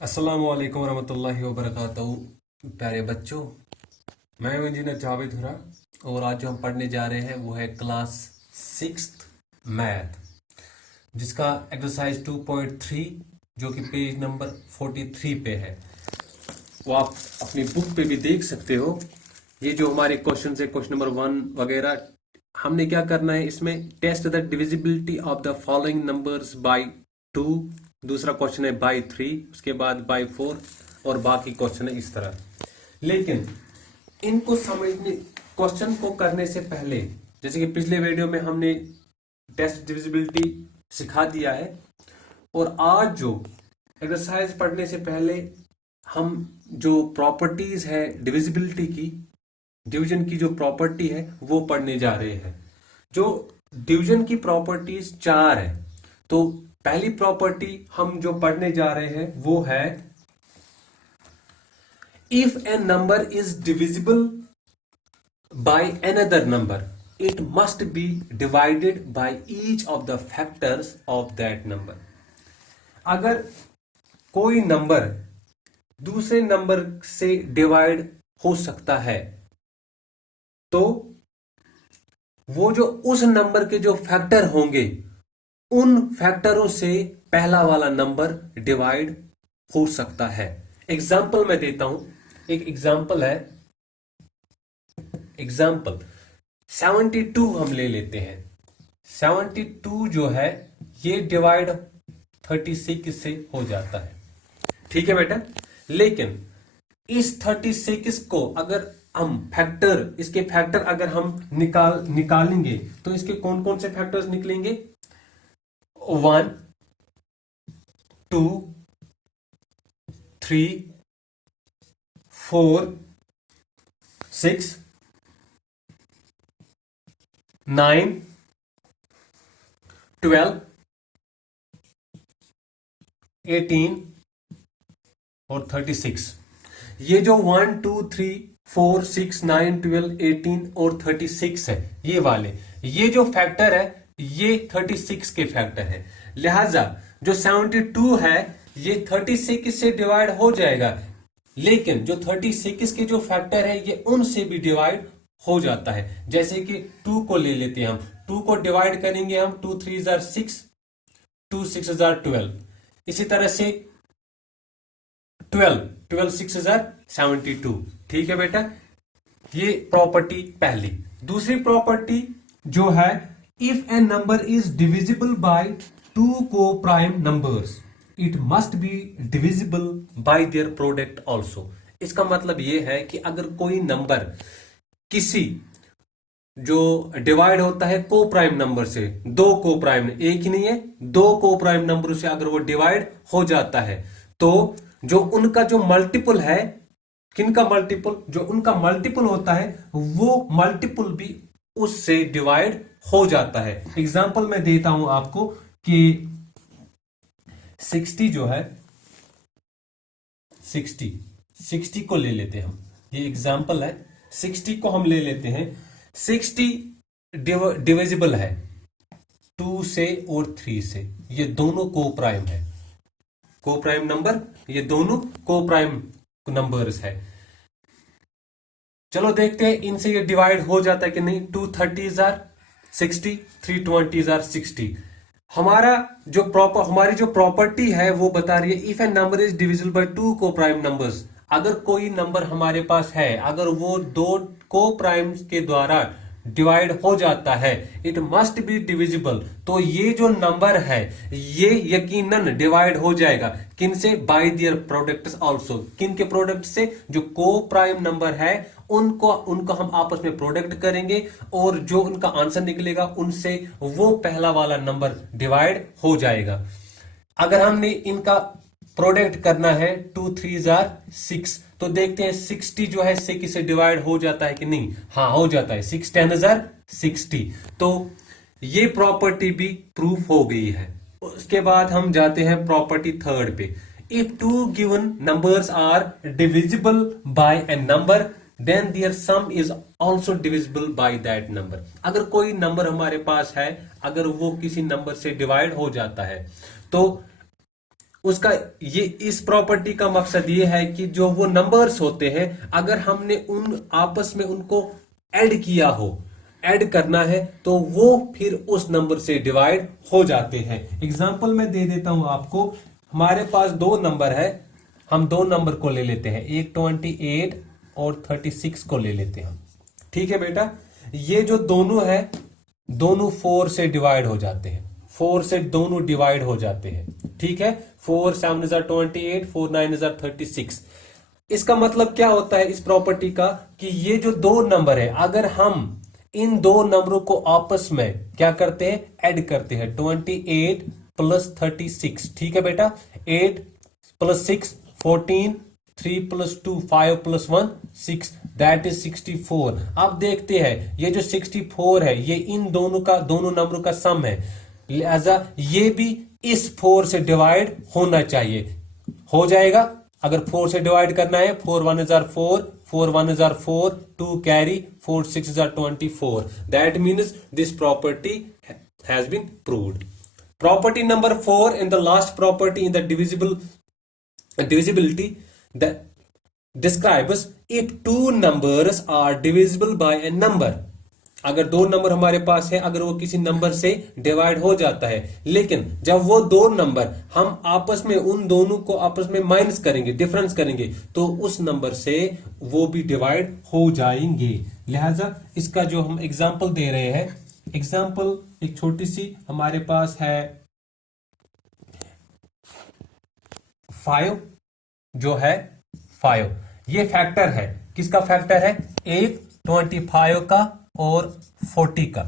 अस्सलामु अलैकुम वरहमतुल्लाहि वबरकातुहू। प्यारे बच्चों, मैं हूं इंजीनियर जावेद हुरा और आज जो हम पढ़ने जा रहे हैं वो है क्लास 6th मैथ, जिसका एक्सरसाइज 2.3 जो कि पेज नंबर 43 पे है। वो आप अपनी बुक पे भी देख सकते हो। ये जो हमारे क्वेश्चन है, क्वेश्चन नंबर 1 वगैरह, हमने क्या करना है इसमें, test the divisibility of the following numbers by 2। दूसरा क्वेश्चन है बाय 3, उसके बाद बाय 4 और बाकी क्वेश्चन है इस तरह। लेकिन इनको समझने, क्वेश्चन को करने से पहले, जैसे कि पिछले वीडियो में हमने टेस्ट डिविजिबिलिटी सिखा दिया है, और आज जो एक्सरसाइज पढ़ने से पहले हम जो प्रॉपर्टीज है डिविजिबिलिटी की, डिवीजन की जो प्रॉपर्टी है वो पढ़ने जा रहे हैं। जो डिवीजन की प्रॉपर्टीज 4 है, तो पहली प्रॉपर्टी हम जो पढ़ने जा रहे हैं वो है, if A number is divisible by another number it must be divided by each of the factors of that number. अगर कोई नंबर दूसरे नंबर से डिवाइड हो सकता है तो वो जो उस नंबर के जो फैक्टर होंगे उन फैक्टरों से पहला वाला नंबर डिवाइड हो सकता है। एग्जाम्पल मैं देता हूं, एक एग्जाम्पल है, एग्जाम्पल 72 हम ले लेते हैं। 72 जो है ये डिवाइड 36 से हो जाता है, ठीक है बेटा। लेकिन इस 36 को अगर हम फैक्टर, इसके फैक्टर अगर हम निकालेंगे तो इसके कौन कौन से फैक्टर्स निकलेंगे? 1, 2, 3, 4, 6, 9, 12, 18 और 36। ये जो 1, 2, 3, 4, 6, 9, 12, 18 और 36 है, ये वाले, ये जो फैक्टर है ये 36 के फैक्टर है। लिहाजा जो 72 है ये 36 से डिवाइड हो जाएगा, लेकिन जो 36 के जो फैक्टर है ये उनसे भी डिवाइड हो जाता है। जैसे कि 2 को ले लेते हैं हम, 2 को डिवाइड करेंगे हम, 2 3 जार 6, 2 6 जार 12। इसी तरह से 12, 12 6 जार 72। ठीक है बेटा, ये प्रॉपर्टी पहली। दूसरी प्रॉपर्टी जो है, if A number is divisible by 2 को prime numbers it must be divisible by their product also. इसका मतलब यह है कि अगर कोई नंबर किसी जो डिवाइड होता है को प्राइम नंबर से, दो को प्राइम, एक ही नहीं है, दो को प्राइम नंबर से अगर वो डिवाइड हो जाता है तो जो उनका जो मल्टीपल है, किनका मल्टीपल, जो उनका मल्टीपल होता है वो मल्टीपल भी उससे डिवाइड हो जाता है। एग्जांपल मैं देता हूं आपको कि 60 जो है, 60 को ले लेते हैं हम, ये एग्जांपल है, 60 को हम ले लेते हैं। 60 डिविजिबल है 2 से और 3 से, ये दोनों को प्राइम है, को प्राइम नंबर, ये दोनों को प्राइम नंबर्स है। चलो देखते हैं इनसे ये डिवाइड हो जाता है कि नहीं। 2 30 जार 60, 3 20 जार 60। हमारा जो हमारी जो प्रॉपर्टी है वो बता रही है, if A number is divisible by 2 को प्राइम नंबर्स। अगर कोई नंबर हमारे पास है, अगर वो दो को प्राइम्स के द्वारा डिवाइड हो जाता है, इट मस्ट बी डिविजिबल, तो ये जो नंबर है ये यकीनन डिवाइड हो जाएगा। किन से? Bye their products also. किन के प्रोडक्ट से? जो को प्राइम नंबर है उनको हम आपस में प्रोडक्ट करेंगे और जो उनका आंसर निकलेगा उनसे वो पहला वाला नंबर डिवाइड हो जाएगा। अगर हमने इनका प्रोडक्ट करना है, 2 3 जार 6, तो देखते हैं 60 जो है 6 से डिवाइड हो जाता है कि नहीं। हाँ, हो जाता है, 6 10 जार 60। तो ये प्रॉपर्टी भी प्रूफ हो गई है। उसके बाद हम जाते हैं प्रॉपर्टी थर्ड पे। If two given numbers are divisible by a number then their sum is also divisible by that number. अगर कोई नंबर हमारे पास है, अगर वो किसी नंबर से डिवाइड हो जाता है तो उसका ये इस प्रॉपर्टी का मकसद ये है कि जो वो नंबर्स होते हैं अगर हमने उन आपस में उनको ऐड किया हो, ऐड करना है, तो वो फिर उस नंबर से डिवाइड हो जाते हैं। एग्जांपल मैं दे देता हूं आपको। हमारे पास दो नंबर है, हम दो नंबर को ले लेते हैं, एक 28 और 36 को ले लेते हैं। ठीक है बेटा, ये जो दोनों है दोनों 4 से डिवाइड हो जाते हैं, 4 से दोनों डिवाइड हो जाते हैं। ठीक है, 4 7 28, 4 9 36। इसका मतलब क्या होता है इस प्रॉपर्टी का कि ये जो दो नंबर है अगर हम इन दो नंबरों को आपस में क्या करते हैं, ऐड करते हैं, 28 प्लस 36। ठीक है बेटा, 8 plus 6 14, 3 plus 2 5 plus 1 6, that is 64। अब देखते हैं ये जो 64 है ये इन दोनों का, दोनों नंबरों का सम है, लिहाजा ये भी इस 4 से डिवाइड होना चाहिए। हो जाएगा, अगर 4 से डिवाइड करना है, 4 1 4, 4 1 4, 2 carry, 4 6 24। That means this property has been proved. Property number 4 in the last property in the divisibility that describes if two numbers are divisible by a number। अगर दो नंबर हमारे पास है, अगर वो किसी नंबर से डिवाइड हो जाता है, लेकिन जब वो दो नंबर हम आपस में उन दोनों को आपस में माइनस करेंगे, डिफरेंस करेंगे, तो उस नंबर से वो भी डिवाइड हो जाएंगे। लिहाजा इसका जो हम एग्जाम्पल दे रहे हैं, एग्जाम्पल एक छोटी सी हमारे पास है 5, जो है 5, ये फैक्टर है, किसका फैक्टर है, एक 25 का और 40 का।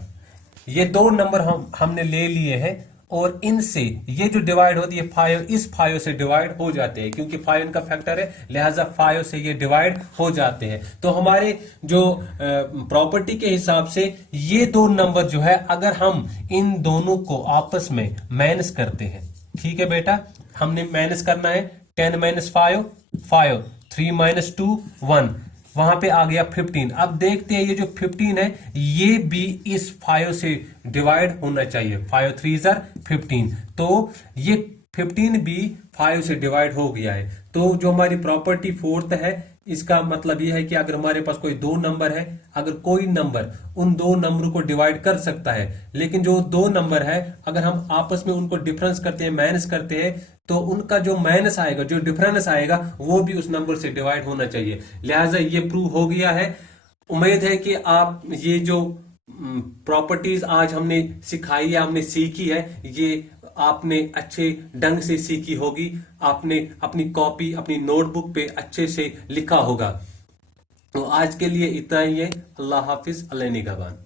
ये दो नंबर हमने ले लिए हैं और इनसे ये जो डिवाइड होती है 5 इस 5 से डिवाइड हो जाते हैं, क्योंकि 5 इनका फैक्टर है, लिहाजा 5 से ये डिवाइड हो जाते हैं। तो हमारे जो प्रॉपर्टी के हिसाब से ये दो नंबर जो है अगर हम इन दोनों को आपस में माइनस करते हैं, ठीक है बेटा, हमने माइनस करना है, 10 - 5 5, 3 - 2 1, वहां पे आ गया 15। अब देखते हैं ये जो 15 है ये भी इस 5 से डिवाइड होना चाहिए, 5 3 15, तो ये 15 भी 5 से डिवाइड हो गया है। तो जो हमारी प्रॉपर्टी 4th है, इसका मतलब यह है कि अगर हमारे पास कोई दो नंबर है, अगर कोई नंबर उन दो नंबरों को डिवाइड कर सकता है, लेकिन जो दो नंबर है अगर हम आपस में उनको डिफरेंस करते हैं, माइनस करते हैं, तो उनका जो माइनस आएगा, जो डिफरेंस आएगा, वो भी उस नंबर से डिवाइड होना चाहिए। लिहाजा ये प्रूव हो गया है। उम्मीद है कि आप ये जो प्रॉपर्टीज आज हमने सिखाई है, हमने सीखी है, ये आपने अच्छे ढंग से सीखी होगी, आपने अपनी कॉपी, अपनी नोटबुक पे अच्छे से लिखा होगा। तो आज के लिए इतना ही है। अल्लाह हाफिज, अल्लाह निगहबान।